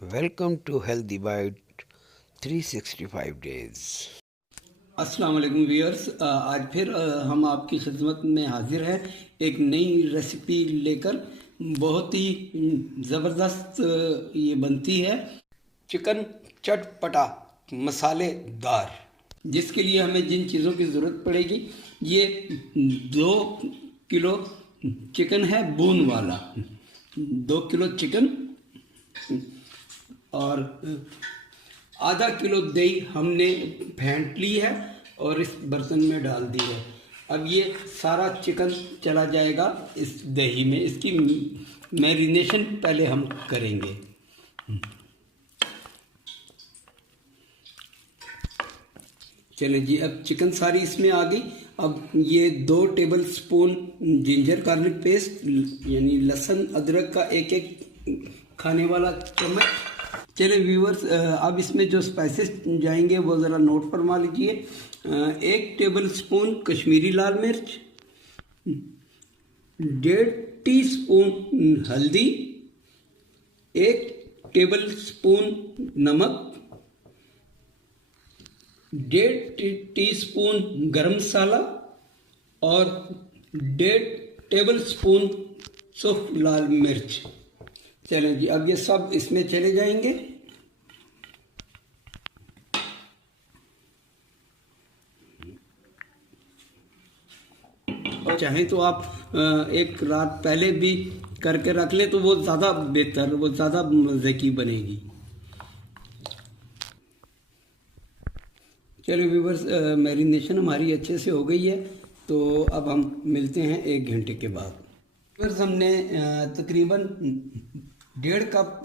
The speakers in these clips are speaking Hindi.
Welcome to healthy bite 365 days. अस्सलाम वालेकुम व्यूअर्स, आज फिर हम आपकी खिदमत में हाजिर हैं एक नई रेसिपी लेकर। बहुत ही ज़बरदस्त ये बनती है चिकन चटपटा मसालेदार, जिसके लिए हमें जिन चीज़ों की ज़रूरत पड़ेगी, ये 2 किलो चिकन है बोन वाला, 2 किलो चिकन और आधा किलो दही हमने फेंट ली है और इस बर्तन में डाल दी है। अब ये सारा चिकन चला जाएगा इस दही में। इसकी मैरिनेशन पहले हम करेंगे। चलिए जी, अब चिकन सारी इसमें आ गई। अब ये 2 table spoon ginger garlic paste यानी लहसुन अदरक का एक खाने वाला चम्मच। चलिए व्यूवर्स, अब इसमें जो स्पाइसेस जाएंगे वो ज़रा नोट फरमा लीजिए। 1 टेबल स्पून कश्मीरी लाल मिर्च, 1.5 टीस्पून हल्दी, 1 टेबल स्पून नमक, 1.5 टीस्पून गरम मसाला और 1.5 टेबल स्पून सूख लाल मिर्च। चलें जी, अब ये सब इसमें चले जाएंगे। और चाहें तो आप एक रात पहले भी करके रख लें तो वो ज़्यादा बेहतर, वो ज़्यादा मज़े की बनेगी। चलिए व्यूवर्स, मैरिनेशन हमारी अच्छे से हो गई है, तो अब हम मिलते हैं 1 घंटे के बाद। व्यूवर्स, हमने तकरीबन 1.5 कप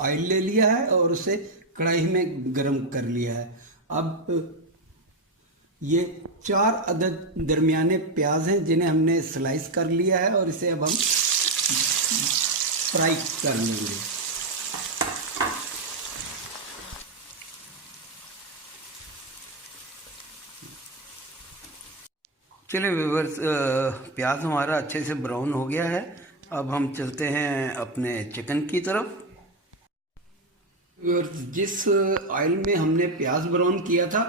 ऑयल ले लिया है और उसे कढ़ाई में गरम कर लिया है। अब ये 4 अदद दरमियाने प्याज हैं जिन्हें हमने स्लाइस कर लिया है और इसे अब हम फ्राई कर लेंगे। चलिए व्यूवर्स, प्याज हमारा अच्छे से ब्राउन हो गया है। अब हम चलते हैं अपने चिकन की तरफ। जिस ऑयल में हमने प्याज ब्राउन किया था,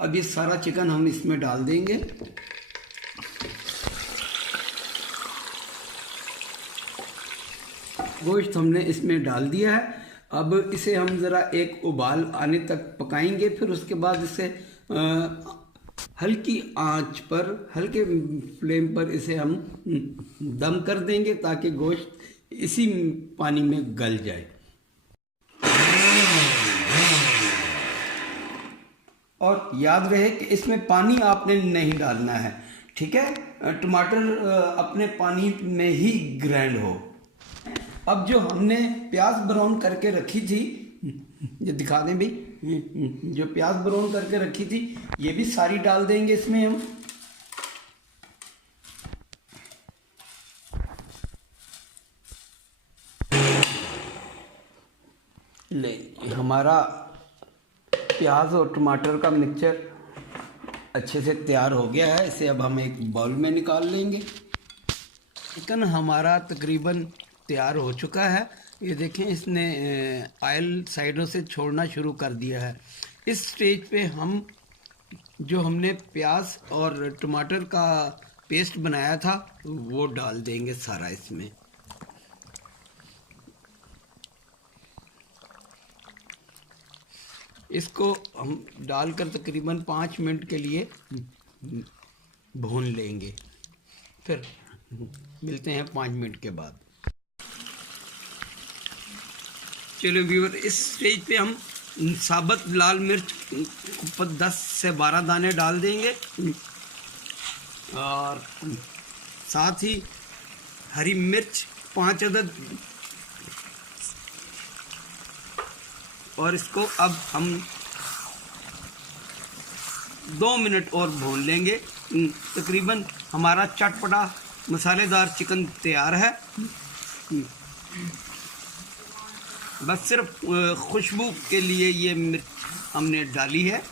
अब ये सारा चिकन हम इसमें डाल देंगे। गोश्त हमने इसमें डाल दिया है। अब इसे हम ज़रा एक उबाल आने तक पकाएंगे। फिर उसके बाद इसे हल्की आंच पर, हल्के फ्लेम पर इसे हम दम कर देंगे ताकि गोश्त इसी पानी में गल जाए। और याद रहे कि इसमें पानी आपने नहीं डालना है, ठीक है? टमाटर अपने पानी में ही ग्राइंड हो। अब जो हमने प्याज ब्राउन करके रखी थी, ये दिखा दें भाई, जो प्याज ब्राउन करके रखी थी ये भी सारी डाल देंगे इसमें हम। ले, हमारा प्याज और टमाटर का मिक्सचर अच्छे से तैयार हो गया है। इसे अब हम एक बाउल में निकाल लेंगे। चिकन हमारा तकरीबन तैयार हो चुका है। ये देखें, इसने ऑयल साइडों से छोड़ना शुरू कर दिया है। इस स्टेज पे हम जो हमने प्याज और टमाटर का पेस्ट बनाया था वो डाल देंगे सारा इसमें। इसको हम डालकर तकरीबन 5 मिनट के लिए भून लेंगे। फिर मिलते हैं 5 मिनट के बाद। चलो व्यूअर, इस स्टेज पे हम साबुत लाल मिर्च 10 से 12 दाने डाल देंगे और साथ ही हरी मिर्च 5 अदद, और इसको अब हम 2 मिनट और भून लेंगे। तकरीबन हमारा चटपटा मसालेदार चिकन तैयार है। बस सिर्फ खुशबू के लिए ये मिर्च हमने डाली है।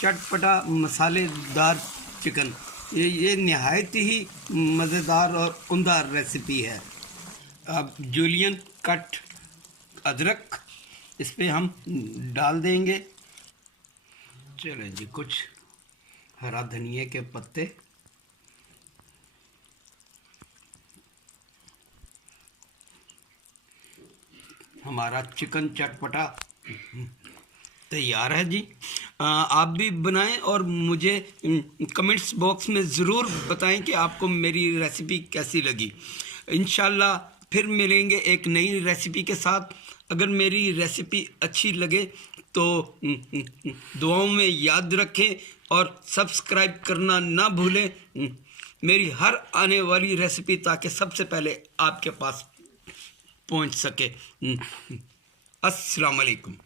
चटपटा मसालेदार चिकन, ये नहायत ही मज़ेदार और उम्दा रेसिपी है। अब जूलियन कट अदरक इस पे हम डाल देंगे। चलें जी, कुछ हरा धनिया के पत्ते, हमारा चिकन चटपटा तैयार है जी। आप भी बनाएं और मुझे कमेंट्स बॉक्स में ज़रूर बताएं कि आपको मेरी रेसिपी कैसी लगी। इंशाल्लाह फिर मिलेंगे एक नई रेसिपी के साथ। अगर मेरी रेसिपी अच्छी लगे तो दुआओं में याद रखें और सब्सक्राइब करना ना भूलें मेरी हर आने वाली रेसिपी, ताकि सबसे पहले आपके पास पहुंच सके। अस्सलाम वालेकुम।